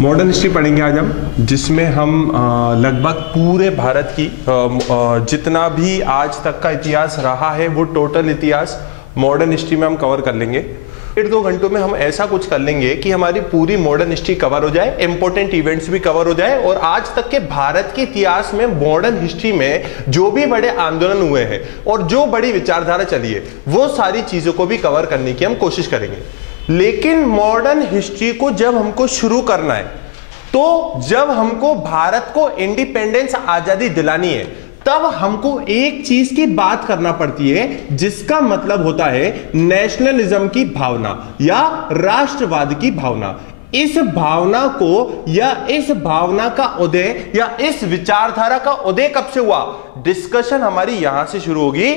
Modern history पढ़ेंगे आज हम, जिसमें हम लगभग पूरे भारत की जितना भी आज तक का इतिहास रहा है वो टोटल इतिहास मॉडर्न हिस्ट्री में हम कवर कर लेंगे। 1-2 घंटों में हम ऐसा कुछ कर लेंगे कि हमारी पूरी मॉडर्न हिस्ट्री कवर हो जाए, इंपॉर्टेंट इवेंट्स भी कवर हो जाए और आज तक के भारत के इतिहास में मॉडर्न हिस्ट्री में जो भी बड़े आंदोलन हुए हैं और जो बड़ी विचारधारा चली है वो सारी चीजों को भी कवर करने की हम कोशिश करेंगे। लेकिन मॉडर्न हिस्ट्री को जब हमको शुरू करना है, तो जब हमको भारत को इंडिपेंडेंस आजादी दिलानी है, तब हमको एक चीज की बात करना पड़ती है जिसका मतलब होता है नेशनलिज्म की भावना या राष्ट्रवाद की भावना। इस भावना को या इस भावना का उदय या इस विचारधारा का उदय कब से हुआ, डिस्कशन हमारी यहां से शुरू होगी।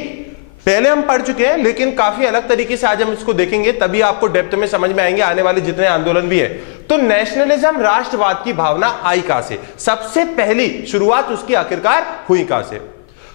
पहले हम पढ़ चुके हैं लेकिन काफी अलग तरीके से आज हम इसको देखेंगे, तभी आपको डेप्थ में समझ में आएंगे आने वाले जितने आंदोलन भी है। तो नेशनलिज्म राष्ट्रवाद की भावना आई कहां से, सबसे पहली शुरुआत उसकी आखिरकार हुई कहां से।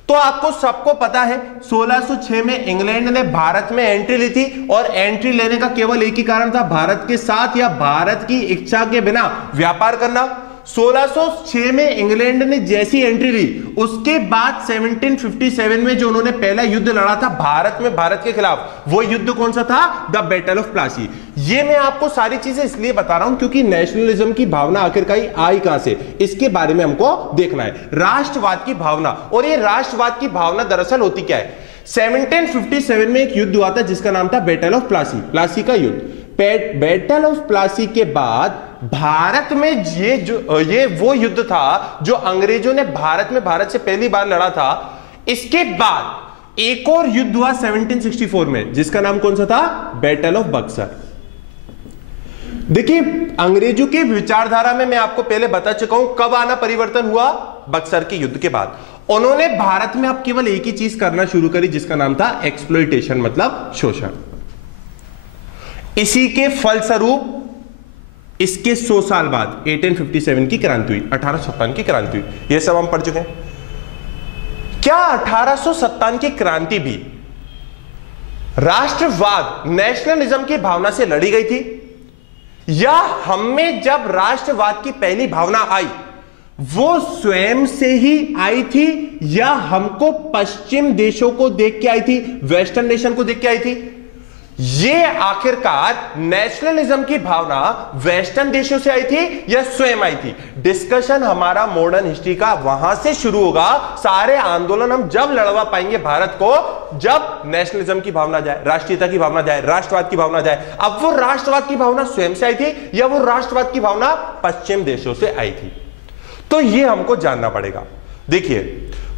तो आपको सबको पता है 1606 में इंग्लैंड ने भारत में एंट्री ली थी और एंट्री लेने का केवल एक ही कारण था, भारत के साथ या भारत की इच्छा के बिना व्यापार करना। 1606 में इंग्लैंड ने जैसी एंट्री ली, उसके बाद 1757 में जो उन्होंने पहला युद्ध लड़ा था भारत के खिलाफ, वो युद्ध कौन सा था, द बैटल ऑफ प्लासी। ये मैं आपको सारी चीजें इसलिए बता रहा हूं क्योंकि नेशनलिज्म की भावना आखिरकार आई कहां से, इसके बारे में हमको देखना है। राष्ट्रवाद की भावना, और ये राष्ट्रवाद की भावना दरअसल होती क्या है। 1757 में एक युद्ध हुआ था जिसका नाम था बैटल ऑफ प्लासी, प्लासी का युद्ध। बैटल ऑफ प्लासी के बाद भारत में ये वो युद्ध था जो अंग्रेजों ने भारत से पहली बार लड़ा था। इसके बाद एक और युद्ध हुआ 1764 में जिसका नाम कौन सा था, बैटल ऑफ बक्सर। देखिए अंग्रेजों की विचारधारा में मैं आपको पहले बता चुका हूं कब आना परिवर्तन हुआ, बक्सर के युद्ध के बाद। उन्होंने भारत में अब केवल एक ही चीज करना शुरू करी जिसका नाम था एक्सप्लॉयटेशन, मतलब शोषण। इसी के फलस्वरूप इसके 100 साल बाद 1857 की क्रांति हुई, 1857 की क्रांति हुई। यह सब हम पढ़ चुके हैं। क्या 1857 की क्रांति भी राष्ट्रवाद नेशनलिज्म की भावना से लड़ी गई थी, या हमें जब राष्ट्रवाद की पहली भावना आई वो स्वयं से ही आई थी, या हमको पश्चिम देशों को देख के आई थी, वेस्टर्न नेशन को देख के आई थी। ये आखिरकार नेशनलिज्म की भावना वेस्टर्न देशों से आई थी या स्वयं आई थी, डिस्कशन हमारा मॉडर्न हिस्ट्री का वहां से शुरू होगा। सारे आंदोलन हम जब लड़वा पाएंगे भारत को, जब नेशनलिज्म की भावना जाए, राष्ट्रीयता की भावना जाए, राष्ट्रवाद की भावना जाए। अब वो राष्ट्रवाद की भावना स्वयं से आई थी या वो राष्ट्रवाद की भावना पश्चिम देशों से आई थी, तो ये हमको जानना पड़ेगा। देखिए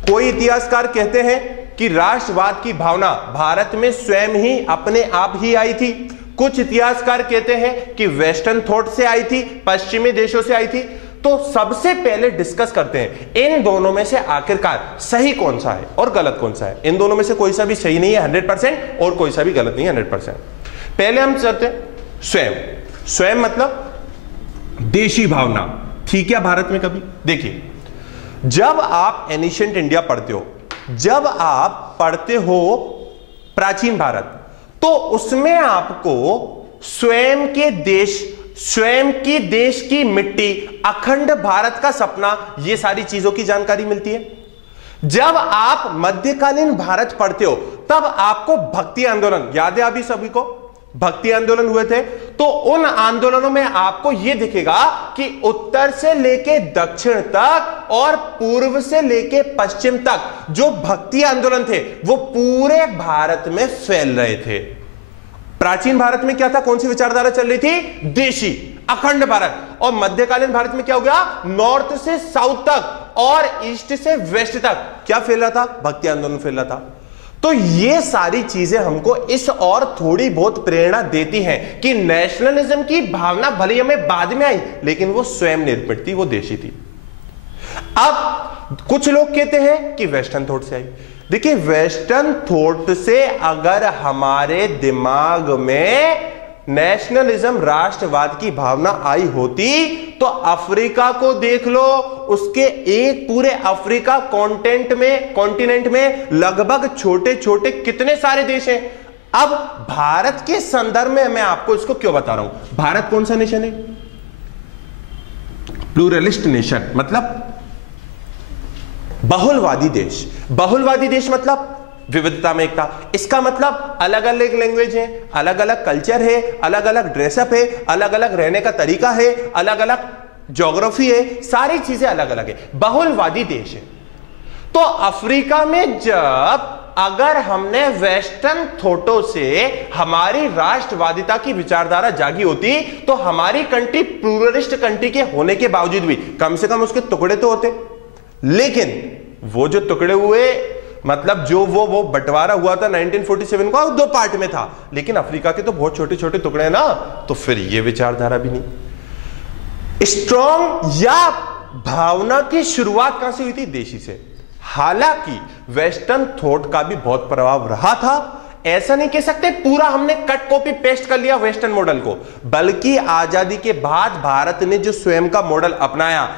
कोई इतिहासकार कहते हैं कि राष्ट्रवाद की भावना भारत में स्वयं ही अपने आप ही आई थी। कुछ इतिहासकार कहते हैं कि वेस्टर्न थॉट से आई थी, पश्चिमी देशों से आई थी। तो सबसे पहले डिस्कस करते हैं इन दोनों में से आखिरकार सही कौन सा है और गलत कौन सा है। इन दोनों में से कोई सा भी सही नहीं है 100% और कोई सा भी गलत नहीं है 100%। पहले हम चलते हैं स्वयं। स्वयं मतलब देशी भावना थी क्या भारत में कभी। देखिए जब आप एनिशिएंट इंडिया पढ़ते हो, जब आप पढ़ते हो प्राचीन भारत, तो उसमें आपको स्वयं के देश, स्वयं की देश की मिट्टी, अखंड भारत का सपना, ये सारी चीजों की जानकारी मिलती है। जब आप मध्यकालीन भारत पढ़ते हो तब आपको भक्ति आंदोलन याद है, अभी सभी को भक्ति आंदोलन हुए थे, तो उन आंदोलनों में आपको यह दिखेगा कि उत्तर से लेके दक्षिण तक और पूर्व से लेके पश्चिम तक जो भक्ति आंदोलन थे वो पूरे भारत में फैल रहे थे। प्राचीन भारत में क्या था, कौन सी विचारधारा चल रही थी, देशी अखंड भारत। और मध्यकालीन भारत में क्या हो गया, नॉर्थ से साउथ तक और ईस्ट से वेस्ट तक क्या फैल रहा था, भक्ति आंदोलन फैल रहा था। तो ये सारी चीजें हमको इस और थोड़ी बहुत प्रेरणा देती हैं कि नेशनलिज्म की भावना भले हमें बाद में आई लेकिन वो स्वयं निर्मित थी, वो देशी थी। अब कुछ लोग कहते हैं कि वेस्टर्न थॉट से आई। देखिए वेस्टर्न थॉट से अगर हमारे दिमाग में नेशनलिज्म राष्ट्रवाद की भावना आई होती तो अफ्रीका को देख लो, उसके एक पूरे अफ्रीका कॉन्टिनेंट में लगभग छोटे छोटे कितने सारे देश हैं। अब भारत के संदर्भ में मैं आपको इसको क्यों बता रहा हूं, भारत कौन सा नेशन है, प्लूरलिस्ट नेशन मतलब बहुलवादी देश। बहुलवादी देश मतलब विविधता में एकता। इसका मतलब अलग अलग लैंग्वेज है, अलग अलग कल्चर है, अलग अलग ड्रेसअप है, अलग अलग रहने का तरीका है, अलग अलग ज्योग्राफी है, सारी चीजें अलग अलग है, बहुलवादी देश है। तो अफ्रीका में जब अगर हमने वेस्टर्न थॉटों से हमारी राष्ट्रवादिता की विचारधारा जागी होती तो हमारी कंट्री प्लूरलिस्ट कंट्री के होने के बावजूद भी कम से कम उसके टुकड़े तो होते। लेकिन वो जो टुकड़े हुए मतलब जो वो बंटवारा हुआ था 1947 का, दो पार्ट में था, लेकिन अफ्रीका के तो बहुत छोटे छोटे टुकड़े हैं ना, तो फिर ये विचारधारा भी नहीं। स्ट्रॉन्ग या भावना की शुरुआत कहां से हुई थी? देशी से। हालांकि वेस्टर्न थॉट का भी बहुत प्रभाव रहा था, ऐसा नहीं कह सकते पूरा हमने कट कॉपी पेस्ट कर लिया वेस्टर्न मॉडल को, बल्कि आजादी के बाद भारत ने जो स्वयं का मॉडल अपनाया,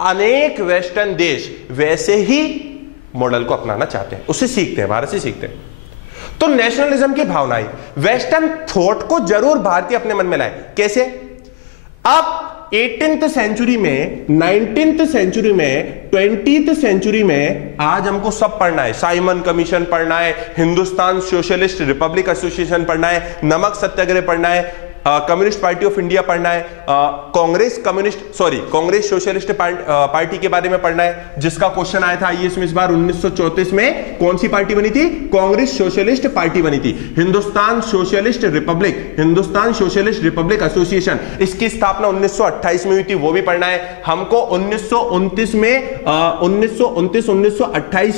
अनेक वेस्टर्न देश वैसे ही मॉडल को अपनाना चाहते हैं, उससे सीखते हैं, भारत से सीखते हैं। तो नेशनलिज्म की भावना आई, वेस्टर्न थॉट को जरूर भारतीय अपने मन में लाए। कैसे? अब 18th सेंचुरी में, 19th सेंचुरी में, 20th सेंचुरी में आज हमको सब पढ़ना है। साइमन कमीशन पढ़ना है, हिंदुस्तान सोशलिस्ट रिपब्लिक एसोसिएशन पढ़ना है, नमक सत्याग्रह पढ़ना है, कम्युनिस्ट पार्टी ऑफ इंडिया पढ़ना है, कांग्रेस सोशलिस्ट पार्टी के बारे में पढ़ना है, जिसका क्वेश्चन आया था आईएएस में इस बार 1934 में। कौन सी पार्टी बनी थी? कांग्रेस सोशलिस्ट पार्टी बनी थी। हिंदुस्तान सोशलिस्ट रिपब्लिक एसोसिएशन, इसकी स्थापना 1928 में हुई थी, वो भी पढ़ना है हमको। 1929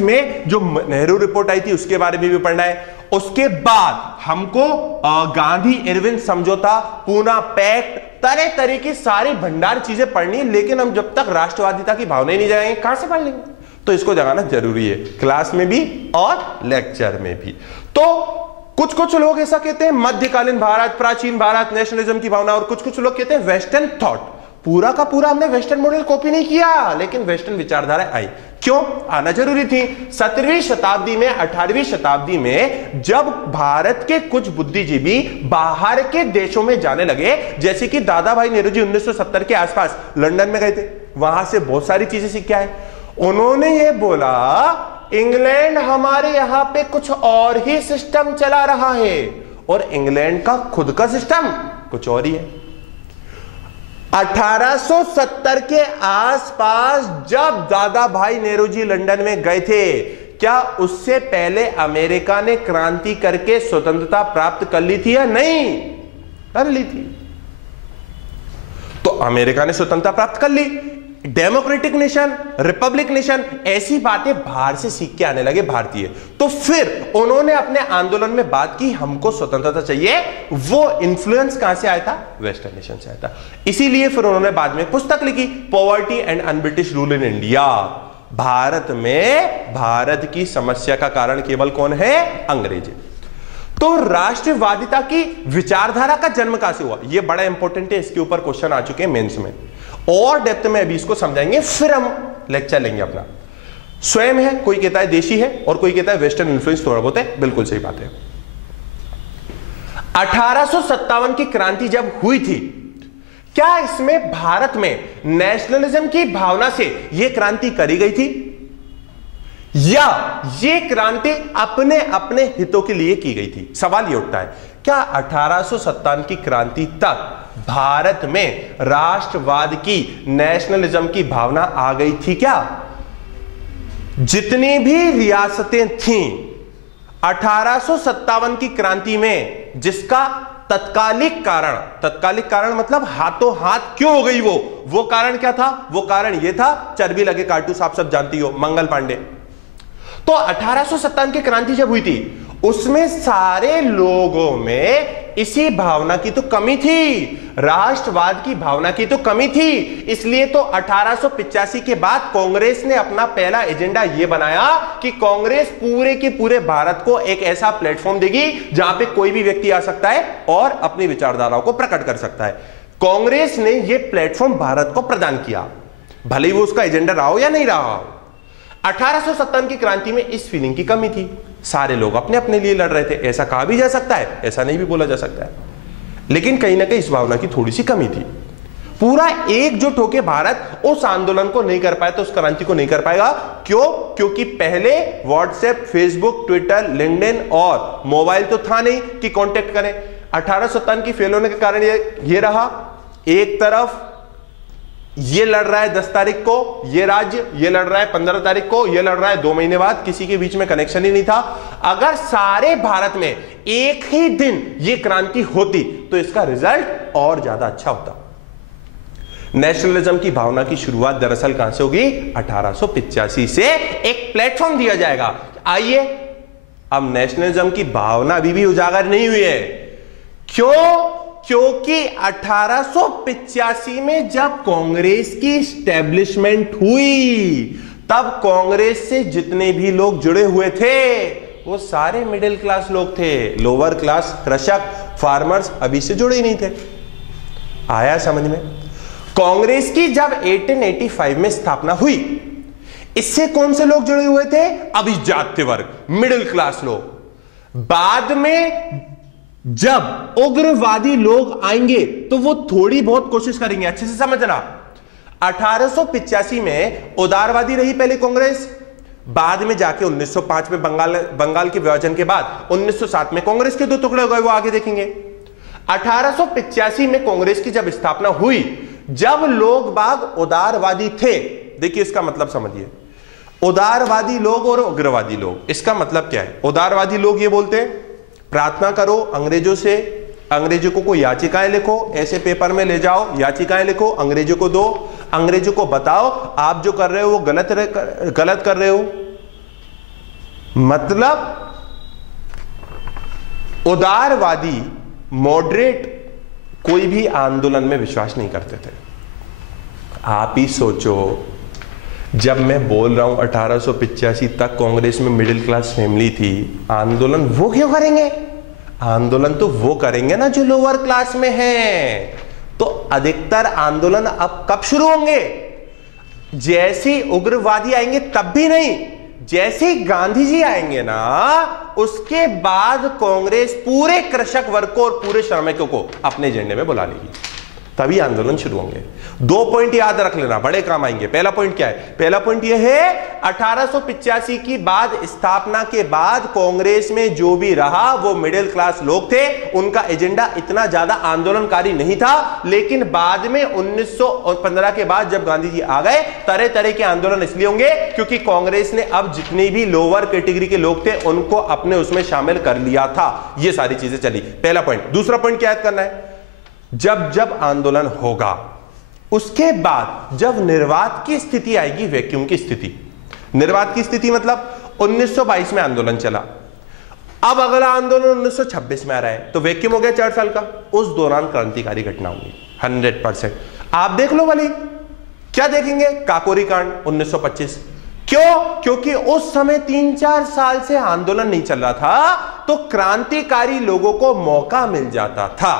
में जो नेहरू रिपोर्ट आई थी उसके बारे में भी पढ़ना है। उसके बाद हमको गांधी इरविन समझौता, पूना पैक्ट, तरह तरह की सारी भंडार चीजें पढ़नी है, लेकिन हम जब तक राष्ट्रवादिता की भावना ही नहीं जगाएंगे कहां से पढ़ लेंगे? तो इसको जगाना जरूरी है, क्लास में भी और लेक्चर में भी। तो कुछ कुछ लोग ऐसा कहते हैं मध्यकालीन भारत, प्राचीन भारत, नेशनलिज्म की भावना, और कुछ कुछ लोग कहते हैं वेस्टर्न थॉट। पूरा का पूरा हमने वेस्टर्न मॉडल कॉपी नहीं किया, लेकिन वेस्टर्न विचारधारा आई। क्यों आना जरूरी थी? 17वीं शताब्दी में, 18वीं शताब्दी में जब भारत के कुछ बुद्धिजीवी बाहर के देशों में जाने लगे, जैसे कि दादा भाई नेहरू जी 1970 के आसपास लंदन में गए थे, वहां से बहुत सारी चीजें सीख के आए। उन्होंने ये बोला इंग्लैंड हमारे यहां पे कुछ और ही सिस्टम चला रहा है और इंग्लैंड का खुद का सिस्टम कुछ और ही है। 1870 के आसपास जब दादा भाई नेहरू जी लंदन में गए थे, क्या उससे पहले अमेरिका ने क्रांति करके स्वतंत्रता प्राप्त कर ली थी या नहीं? कर ली थी। तो अमेरिका ने स्वतंत्रता प्राप्त कर ली, डेमोक्रेटिक नेशन, रिपब्लिक नेशन, ऐसी बातें बाहर से सीख के आने लगे भारतीय। तो फिर उन्होंने अपने आंदोलन में बात की हमको स्वतंत्रता चाहिए। वो इन्फ्लुएंस कहां से आया था? वेस्टर्न नेशन से आया था। इसीलिए फिर उन्होंने बाद में पुस्तक लिखी, poverty and un-British rule in India. Bharat में भारत की समस्या का कारण केवल कौन है? अंग्रेज। तो राष्ट्रवादिता की विचारधारा का जन्म कहां से हुआ? यह बड़ा इंपॉर्टेंट है, इसके ऊपर क्वेश्चन आ चुके हैं मेंस में, और डेप्थ में अभी इसको समझाएंगे, फिर हम लेक्चर लेंगे अपना। स्वयं है, कोई कहता है देशी है और कोई कहता है वेस्टर्न इन्फ्लुएंस थोड़ा बहुत है। बिल्कुल सही बात है। 1857 की क्रांति जब हुई थी, क्या इसमें भारत में नेशनलिज्म की भावना से यह क्रांति करी गई थी या यह क्रांति अपने अपने हितों के लिए की गई थी? सवाल यह उठता है, क्या 1857 की क्रांति तक भारत में राष्ट्रवाद की, नेशनलिज्म की भावना आ गई थी क्या? जितनी भी रियासतें थीं 1857 की क्रांति में, जिसका तत्कालिक कारण मतलब हाथों हाथ क्यों हो गई वो कारण क्या था? वो कारण ये था, चर्बी लगे कारतूस, आप सब जानती हो, मंगल पांडे। तो 1857 की क्रांति जब हुई थी, उसमें सारे लोगों में इसी भावना की तो कमी थी, राष्ट्रवाद की भावना की तो कमी थी। इसलिए तो 1885 के बाद कांग्रेस ने अपना पहला एजेंडा यह बनाया कि कांग्रेस पूरे के पूरे भारत को एक ऐसा प्लेटफॉर्म देगी जहां पे कोई भी व्यक्ति आ सकता है और अपनी विचारधाराओं को प्रकट कर सकता है। कांग्रेस ने यह प्लेटफॉर्म भारत को प्रदान किया, भले ही वो उसका एजेंडा रहा हो या नहीं रहा हो। 1857 की क्रांति में इस फीलिंग की कमी थी, सारे लोग अपने अपने लिए लड़ रहे थे। ऐसा कहा भी जा सकता है, ऐसा नहीं भी बोला जा सकता है, लेकिन कहीं ना कहीं इस भावना की थोड़ी सी कमी थी। पूरा एकजुट होकर भारत उस आंदोलन को नहीं कर पाया, तो उस क्रांति को नहीं कर पाएगा। क्यों? क्योंकि पहले व्हाट्सएप, फेसबुक, ट्विटर, लिंक्डइन और मोबाइल तो था नहीं कि कांटेक्ट करें। 1857 की फेल होने के कारण ये रहा, एक तरफ ये लड़ रहा है 10 तारीख को ये राज्य, ये लड़ रहा है 15 तारीख को, ये लड़ रहा है 2 महीने बाद, किसी के बीच में कनेक्शन ही नहीं था। अगर सारे भारत में एक ही दिन ये क्रांति होती तो इसका रिजल्ट और ज्यादा अच्छा होता। नेशनलिज्म की भावना की शुरुआत दरअसल कहां से होगी? 1885 से एक प्लेटफॉर्म दिया जाएगा। आइए, अब नेशनलिज्म की भावना अभी भी उजागर नहीं हुई है। क्यों? क्योंकि 1885 में जब कांग्रेस की एस्टेब्लिशमेंट हुई, तब कांग्रेस से जितने भी लोग जुड़े हुए थे वो सारे मिडिल क्लास लोग थे। लोअर क्लास, कृषक, फार्मर्स अभी से जुड़े ही नहीं थे। आया समझ में? कांग्रेस की जब 1885 में स्थापना हुई, इससे कौन से लोग जुड़े हुए थे? अभिजात्य वर्ग, मिडिल क्लास लोग। बाद में जब उग्रवादी लोग आएंगे तो वो थोड़ी बहुत कोशिश करेंगे। अच्छे से समझना, 1885 में उदारवादी रही पहले कांग्रेस, बाद में जाके 1905 में बंगाल के विभाजन के बाद 1907 में कांग्रेस के 2 टुकड़े हो गए, वो आगे देखेंगे। 1885 में कांग्रेस की जब स्थापना हुई, जब लोग बाग उदारवादी थे, देखिए इसका मतलब समझिए, उदारवादी लोग और उग्रवादी लोग, इसका मतलब क्या है? उदारवादी लोग ये बोलते हैं प्रार्थना करो अंग्रेजों से, अंग्रेजों को कोई याचिकाएं लिखो, ऐसे पेपर में ले जाओ, याचिकाएं लिखो, अंग्रेजों को दो, अंग्रेजों को बताओ आप जो कर रहे हो वो गलत कर रहे हो। मतलब उदारवादी, मॉडरेट कोई भी आंदोलन में विश्वास नहीं करते थे। आप ही सोचो, जब मैं बोल रहा हूं 1885 तक कांग्रेस में मिडिल क्लास फैमिली थी, आंदोलन वो क्यों करेंगे? आंदोलन तो वो करेंगे ना जो लोअर क्लास में है। तो अधिकतर आंदोलन अब कब शुरू होंगे? जैसे उग्रवादी आएंगे तब भी नहीं, जैसे गांधी जी आएंगे ना, उसके बाद कांग्रेस पूरे कृषक वर्ग को और पूरे श्रमिकों को अपने एजेंडे में बुला लेगी, तभी आंदोलन शुरू होंगे। 2 पॉइंट याद रख लेना, बड़े काम आएंगे। पहला पॉइंट क्या है? पहला पॉइंट यह है 1885 की बाद स्थापना के बाद कांग्रेस में जो भी रहा वो मिडिल क्लास लोग थे, उनका एजेंडा इतना ज्यादा आंदोलनकारी नहीं था। लेकिन बाद में 1915 के बाद जब गांधी जी आ गए, तरह तरह के आंदोलन इसलिए होंगे क्योंकि कांग्रेस ने अब जितने भी लोअर कैटेगरी के लोग थे उनको अपने उसमें शामिल कर लिया था। ये सारी चीजें चली। पहला पॉइंट। दूसरा पॉइंट क्या याद करना है? जब जब आंदोलन होगा उसके बाद जब निर्वात की स्थिति आएगी, वैक्यूम की स्थिति, निर्वात की स्थिति मतलब 1922 में आंदोलन चला, अब अगला आंदोलन 1926 में आ रहा है, तो वैक्यूम हो गया 4 साल का। उस दौरान क्रांतिकारी घटना होगी 100%। आप देख लो वाली, क्या देखेंगे? काकोरी कांड 1925। क्यों? क्योंकि उस समय 3-4 साल से आंदोलन नहीं चल रहा था, तो क्रांतिकारी लोगों को मौका मिल जाता था।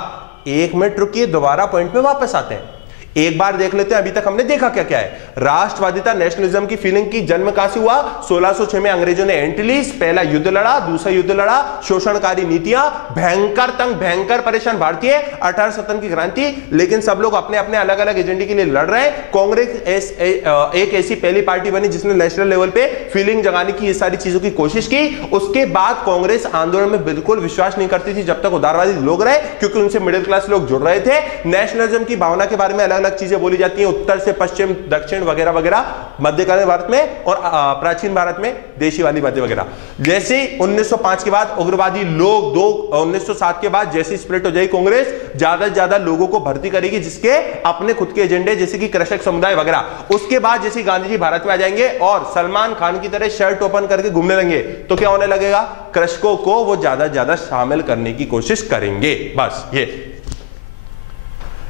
1 मिनट रुकिए, दोबारा पॉइंट पे वापस आते हैं। एक बार देख लेते हैं अभी तक हमने देखा क्या क्या है। राष्ट्रवादिता, नेशनलिज्म की फीलिंग की जन्म कहां से हुआ? 1606 में अंग्रेजों ने एंटीलीज, पहला युद्ध लड़ा, दूसरा युद्ध लड़ा, शोषणकारी नीतियां, भयंकर तंग, भयंकर परेशान भारतीय, 1857 की क्रांति। लेकिन सब लोग अपने अपने अलग अलग एजेंडे के लिए लड़ रहे हैं। कांग्रेस एक ऐसी पहली पार्टी बनी जिसने नेशनल लेवल पे फीलिंग जगाने की, ये सारी चीजों की कोशिश की। उसके बाद कांग्रेस आंदोलन में बिल्कुल विश्वास नहीं करती थी जब तक उदारवादी लोग रहे, क्योंकि उनसे मिडिल क्लास लोग जुड़ रहे थे। नेशनलिज्म की भावना के बारे में अलग अलग चीजें बोली जाती हैं, उत्तर से पश्चिम, दक्षिण वगैरह वगैरह, मध्यकालीन भारत में और प्राचीन भारत में देशी वाली बातें वगैरह। जैसे 1905 के बाद उग्रवादी लोग 1907 के बाद जैसी स्प्लिट हो जाएगी कांग्रेस, ज्यादा से ज्यादा लोगों को भर्ती करेगी जिसके अपने खुद के एजेंडे, जैसे कि कृषक समुदाय वगैरह। उसके बाद जैसे गांधी जी भारत में आ जाएंगे और सलमान खान की तरह शर्ट ओपन करके घूमने लगेंगे, तो क्या होने लगेगा? कृषकों को वो ज्यादा से ज्यादा शामिल करने की कोशिश करेंगे, बस ये।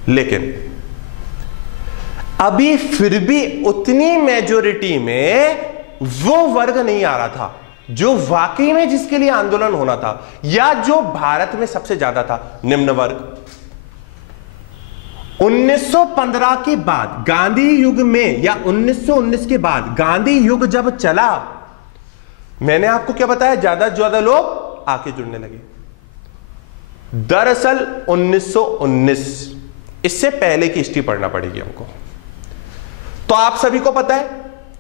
लेकिन अभी फिर भी उतनी मेजोरिटी में वो वर्ग नहीं आ रहा था जो वाकई में जिसके लिए आंदोलन होना था, या जो भारत में सबसे ज्यादा था, निम्न वर्ग। 1915 के बाद गांधी युग में, या 1919 के बाद गांधी युग जब चला, मैंने आपको क्या बताया? ज्यादा से ज्यादा लोग आके जुड़ने लगे। दरअसल 1919 इससे पहले की हिस्ट्री पढ़ना पड़ेगी हमको। तो आप सभी को पता है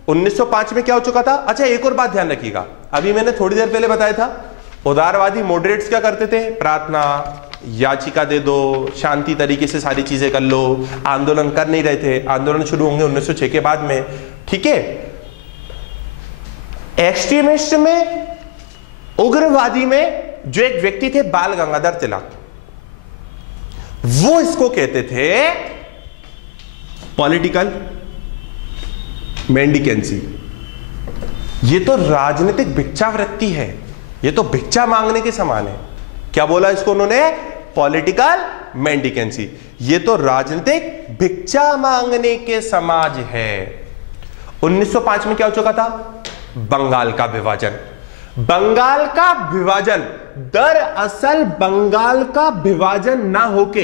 1905 में क्या हो चुका था। अच्छा, एक और बात ध्यान रखिएगा, अभी मैंने थोड़ी देर पहले बताया था उदारवादी मॉडरेट्स क्या करते थे, प्रार्थना, याचिका दे दो, शांति तरीके से सारी चीजें कर लो, आंदोलन कर नहीं रहे थे। आंदोलन शुरू होंगे 1906 के बाद में, ठीक है। एक्सट्रीमिस्ट में, उग्रवादी में जो एक व्यक्ति थे बाल गंगाधर तिलक, वो इसको कहते थे पॉलिटिकल मेंडिकेंसी। ये तो राजनीतिक भिक्षावृत्ति है, ये तो भिक्षा मांगने के समान है। क्या बोला इसको उन्होंने, पॉलिटिकल मेंडिकेंसी। ये तो राजनीतिक भिक्षा मांगने के समाज है। 1905 में क्या हो चुका था, बंगाल का विभाजन। बंगाल का विभाजन, दरअसल बंगाल का विभाजन ना होके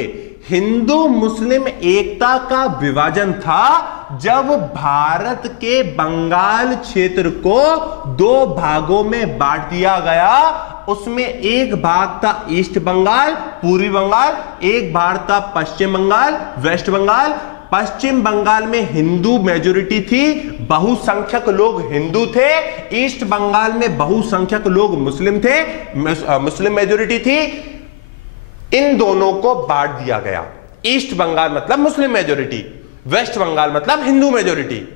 हिंदू मुस्लिम एकता का विभाजन था, जब भारत के बंगाल क्षेत्र को दो भागों में बांट दिया गया। उसमें एक भाग था ईस्ट बंगाल, पूर्वी बंगाल, एक भाग था पश्चिम बंगाल, वेस्ट बंगाल। पश्चिम बंगाल में हिंदू मेजोरिटी थी, बहुसंख्यक लोग हिंदू थे। ईस्ट बंगाल में बहुसंख्यक लोग मुस्लिम थे, मुस्लिम मेजोरिटी थी। इन दोनों को बांट दिया गया। ईस्ट बंगाल मतलब मुस्लिम मेजोरिटी, वेस्ट बंगाल मतलब हिंदू मेजोरिटी।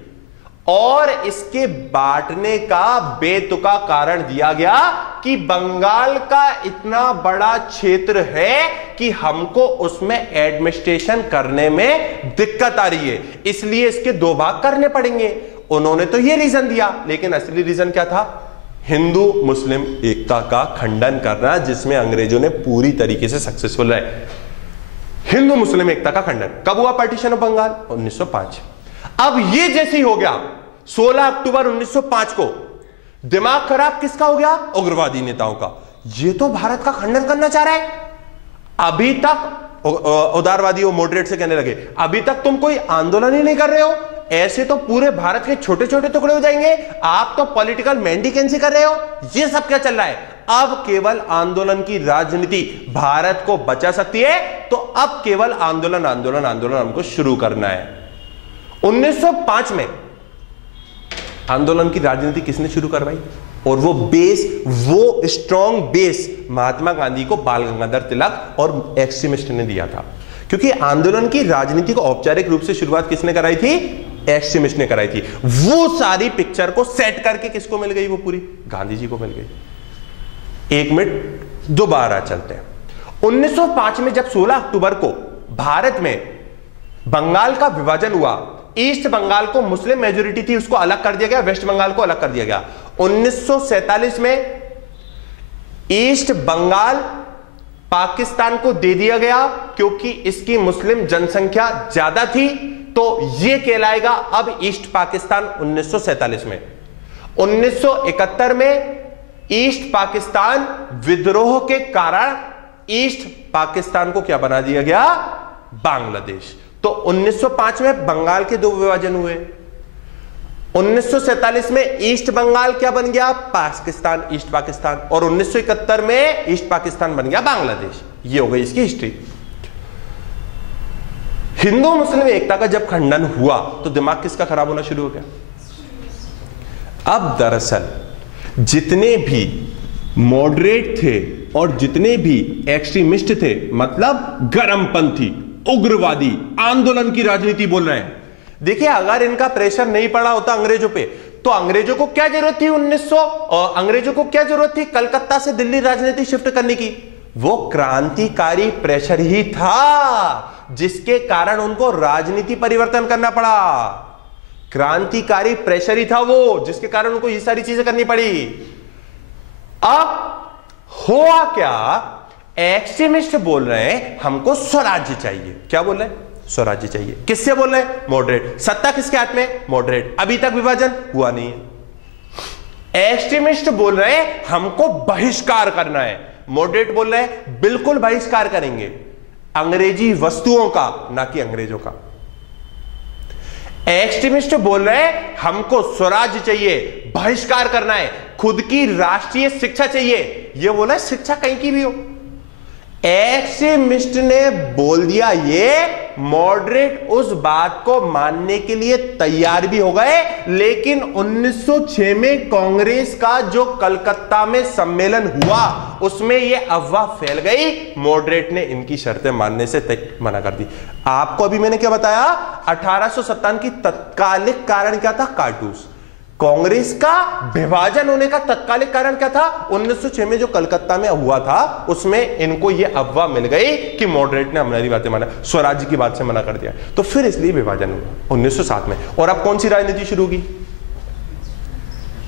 और इसके बांटने का बेतुका कारण दिया गया कि बंगाल का इतना बड़ा क्षेत्र है कि हमको उसमें एडमिनिस्ट्रेशन करने में दिक्कत आ रही है, इसलिए इसके दो भाग करने पड़ेंगे। उन्होंने तो यह रीजन दिया, लेकिन असली रीजन क्या था, हिंदू मुस्लिम एकता का खंडन करना, जिसमें अंग्रेजों ने पूरी तरीके से सक्सेसफुल रहे। हिंदू मुस्लिम एकता का खंडन कब हुआ, पार्टीशन ऑफ बंगाल 1905। अब ये जैसे ही हो गया 16 अक्टूबर 1905 को, दिमाग खराब किसका हो गया, उग्रवादी नेताओं का। ये तो भारत का खंडन करना चाह रहा है। अभी तक उदारवादी और मॉडरेट से कहने लगे, अभी तक तुम कोई आंदोलन ही नहीं कर रहे हो, ऐसे तो पूरे भारत के छोटे छोटे टुकड़े हो जाएंगे, आप तो पॉलिटिकल मेंडिकेंसी कर रहे हो। ये सब क्या चल रहा है, अब केवल आंदोलन की राजनीति भारत को बचा सकती है, तो अब केवल आंदोलन आंदोलन आंदोलन हमको शुरू करना है। 1905 में आंदोलन की राजनीति किसने शुरू करवाई, और वो बेस, वो स्ट्रॉन्ग बेस महात्मा गांधी को बाल गंगाधर तिलक और एक्सट्रीमिस्ट ने दिया था। क्योंकि आंदोलन की राजनीति को औपचारिक रूप से शुरुआत किसने कराई थी, एक्सट्रीमिस्ट ने कराई थी। वो सारी पिक्चर को सेट करके किसको मिल गई, वो पूरी गांधी जी को मिल गई। एक मिनट दोबारा चलते हैं। 1905 में जब 16 अक्टूबर को भारत में बंगाल का विभाजन हुआ, ईस्ट बंगाल को मुस्लिम मेजोरिटी थी, उसको अलग कर दिया गया, वेस्ट बंगाल को अलग कर दिया गया। 1947 में ईस्ट बंगाल पाकिस्तान को दे दिया गया, क्योंकि इसकी मुस्लिम जनसंख्या ज्यादा थी, तो यह कहलाएगा अब ईस्ट पाकिस्तान। 1947 में 1971 में ईस्ट पाकिस्तान विद्रोह के कारण ईस्ट पाकिस्तान को क्या बना दिया गया, बांग्लादेश। तो 1905 में बंगाल के दो विभाजन हुए। 1947 में ईस्ट बंगाल क्या बन गया, पाकिस्तान, ईस्ट पाकिस्तान। और 1971 में ईस्ट पाकिस्तान बन गया बांग्लादेश। ये हो गई इसकी हिस्ट्री। हिंदू मुस्लिम एकता का जब खंडन हुआ तो दिमाग किसका खराब होना शुरू हो गया। अब दरअसल जितने भी मॉडरेट थे और जितने भी एक्सट्रीमिस्ट थे, मतलब गर्मपंथी, उग्रवादी, आंदोलन की राजनीति बोल रहे हैं। देखिए, अगर इनका प्रेशर नहीं पड़ा होता अंग्रेजों पे, तो अंग्रेजों को क्या जरूरत थी अंग्रेजों को क्या जरूरत थी कलकत्ता से दिल्ली राजनीति शिफ्ट करने की। वो क्रांतिकारी प्रेशर ही था जिसके कारण उनको राजनीति परिवर्तन करना पड़ा। क्रांतिकारी प्रेशर ही था वो जिसके कारण उनको ये सारी चीजें करनी पड़ी। अब हुआ क्या, एक्सट्रीमिस्ट बोल रहे हैं हमको स्वराज्य चाहिए। क्या बोल रहे हैं, स्वराज्य चाहिए। किससे बोल रहे हैं, मॉडरेट। सत्ता किसके हाथ में, मॉडरेट। अभी तक विभाजन हुआ नहीं है। एक्सट्रीमिस्ट बोल रहे हैं हमको बहिष्कार करना है, मॉडरेट बोल रहे हैं बिल्कुल बहिष्कार करेंगे, अंग्रेजी वस्तुओं का, ना कि अंग्रेजों का। एक्सट्रीमिस्ट बोल रहे हैं हमको स्वराज्य चाहिए, बहिष्कार करना है, खुद की राष्ट्रीय शिक्षा चाहिए। यह बोला शिक्षा कहीं की भी हो। एक्सट्रीमिस्ट ने बोल दिया ये, मॉडरेट उस बात को मानने के लिए तैयार भी हो गए, लेकिन 1906 में कांग्रेस का जो कलकत्ता में सम्मेलन हुआ उसमें यह अफवाह फैल गई, मॉडरेट ने इनकी शर्तें मानने से मना कर दी। आपको अभी मैंने क्या बताया, 1857 की तत्कालिक कारण क्या था, कारतूस। कांग्रेस का विभाजन होने का तत्कालिक कारण क्या था, 1906 में जो कलकत्ता में हुआ था उसमें इनको यह अफवाह मिल गई कि मॉडरेट ने हमारी बातें माना, स्वराज्य की बात से मना कर दिया, तो फिर इसलिए विभाजन हुआ 1907 में। और अब कौन सी राजनीति शुरू होगी,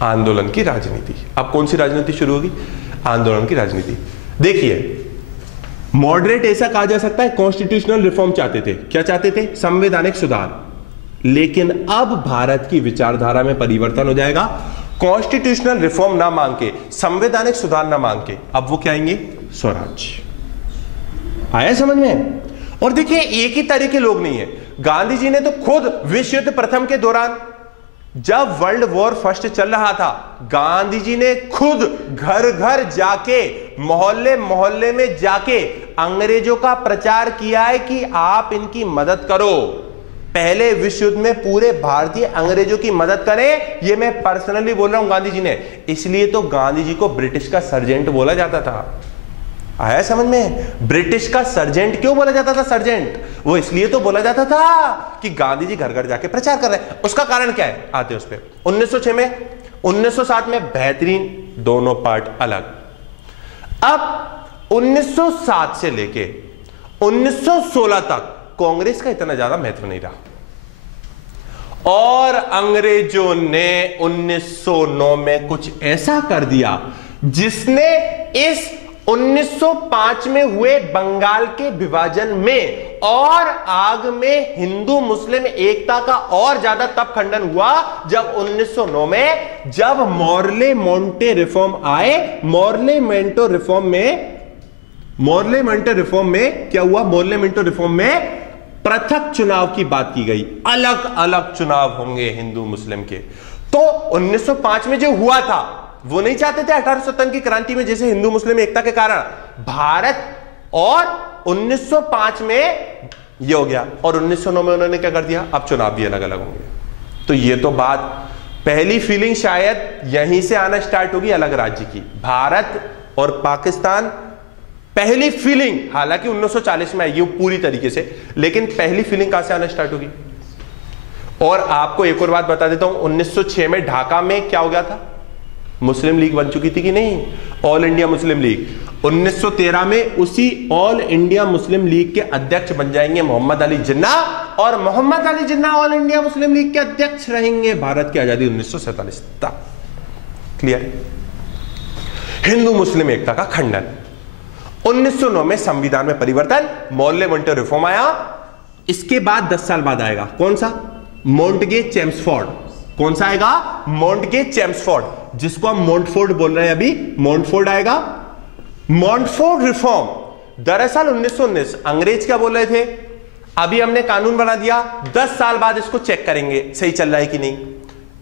आंदोलन की राजनीति। अब कौन सी राजनीति शुरू होगी, आंदोलन की राजनीति। देखिए, मॉडरेट ऐसा कहा जा सकता है कॉन्स्टिट्यूशनल रिफॉर्म चाहते थे। क्या चाहते थे, संवैधानिक सुधार। लेकिन अब भारत की विचारधारा में परिवर्तन हो जाएगा, कॉन्स्टिट्यूशनल रिफॉर्म ना मांग के, संवैधानिक सुधार ना मांग के, अब वो क्या आएंगे, स्वराज्य। आया समझ में। और देखिए, एक ही तरह के लोग नहीं है। गांधी जी ने तो खुद विश्व युद्ध प्रथम के दौरान, जब वर्ल्ड वॉर फर्स्ट चल रहा था, गांधी जी ने खुद घर घर जाके, मोहल्ले मोहल्ले में जाके अंग्रेजों का प्रचार किया है कि आप इनकी मदद करो। पहले विश्व युद्ध में पूरे भारतीय अंग्रेजों की मदद करें, यह मैं पर्सनली बोल रहा हूं गांधी जी ने। इसलिए तो गांधी जी को ब्रिटिश का सर्जेंट बोला जाता था। आया समझ में, ब्रिटिश का सर्जेंट क्यों बोला जाता था, सर्जेंट, वो इसलिए तो बोला जाता था कि गांधी जी घर घर जाके प्रचार कर रहे हैं। उसका कारण क्या है, आते हैं उस पर। 1906 में, 1907 में बेहतरीन, दोनों पार्ट अलग। अब 1907 से लेके 1916 तक कांग्रेस का इतना ज्यादा महत्व नहीं रहा, और अंग्रेजों ने 1909 में कुछ ऐसा कर दिया जिसने इस 1905 में हुए बंगाल के विभाजन में और आग में हिंदू मुस्लिम एकता का और ज्यादा तब खंडन हुआ जब 1909 में, जब मॉर्ले मोंटे रिफॉर्म आए। मॉर्ले मोंटे रिफॉर्म में क्या हुआ, मॉर्ले मोंटे रिफॉर्म में पृथक चुनाव की बात की गई, अलग अलग चुनाव होंगे हिंदू मुस्लिम के। तो 1905 में जो हुआ था वो नहीं चाहते थे 1857 की क्रांति में, जैसे हिंदू मुस्लिम एकता के कारण भारत, और 1905 में ये हो गया, और 1909 में उन्होंने क्या कर दिया, अब चुनाव भी अलग अलग होंगे। तो ये तो बात, पहली फीलिंग शायद यहीं से आना स्टार्ट होगी अलग राज्य की। भारत और पाकिस्तान, पहली फीलिंग हालांकि 1940 में आएगी पूरी तरीके से, लेकिन पहली फीलिंग कहां से आना स्टार्ट होगी। और आपको एक और बात बता देता हूं, 1906 में ढाका में क्या हो गया था, मुस्लिम लीग बन चुकी थी कि नहीं, ऑल इंडिया मुस्लिम लीग। 1913 में उसी ऑल इंडिया मुस्लिम लीग के अध्यक्ष बन जाएंगे मोहम्मद अली जिन्ना, और Mohammad Ali Jinnah all India Muslim league के अध्यक्ष रहेंगे भारत की आजादी 1947 तक। क्लियर। हिंदू मुस्लिम एकता का खंडन। 1909 में संविधान में परिवर्तन, मॉर्ले मोंटे रिफॉर्म आया। इसके बाद 10 साल बाद आएगा कौन सा, मोंटगे चेम्सफोर्ड। कौन सा आएगा, मोंटगे चेम्सफोर्ड, जिसको हम मोंटफोर्ड बोल रहे हैं अभी, मोंटफोर्ड आएगा। मोंटफोर्ड रिफॉर्म, दरअसल 1919 अंग्रेज क्या बोल रहे थे, अभी हमने कानून बना दिया, 10 साल बाद इसको चेक करेंगे सही चल रहा है कि नहीं।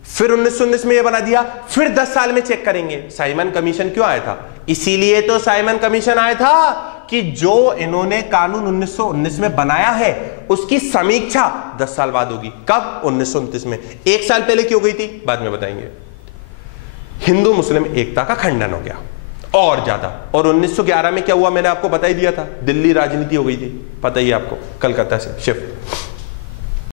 फिर 1919 में यह बना दिया, फिर 10 साल में चेक करेंगे। साइमन कमीशन क्यों आया था, इसीलिए तो साइमन कमीशन आया था कि जो इन्होंने कानून 1919 में बनाया है उसकी समीक्षा 10 साल बाद होगी। कब, 1929 में। 1 साल पहले क्यों गई थी, बाद में बताएंगे। हिंदू मुस्लिम एकता का खंडन हो गया और ज्यादा। और 1911 में क्या हुआ, मैंने आपको बता ही दिया था, दिल्ली राजनीति हो गई थी, पता ही है आपको, कलकत्ता से शिफ्ट।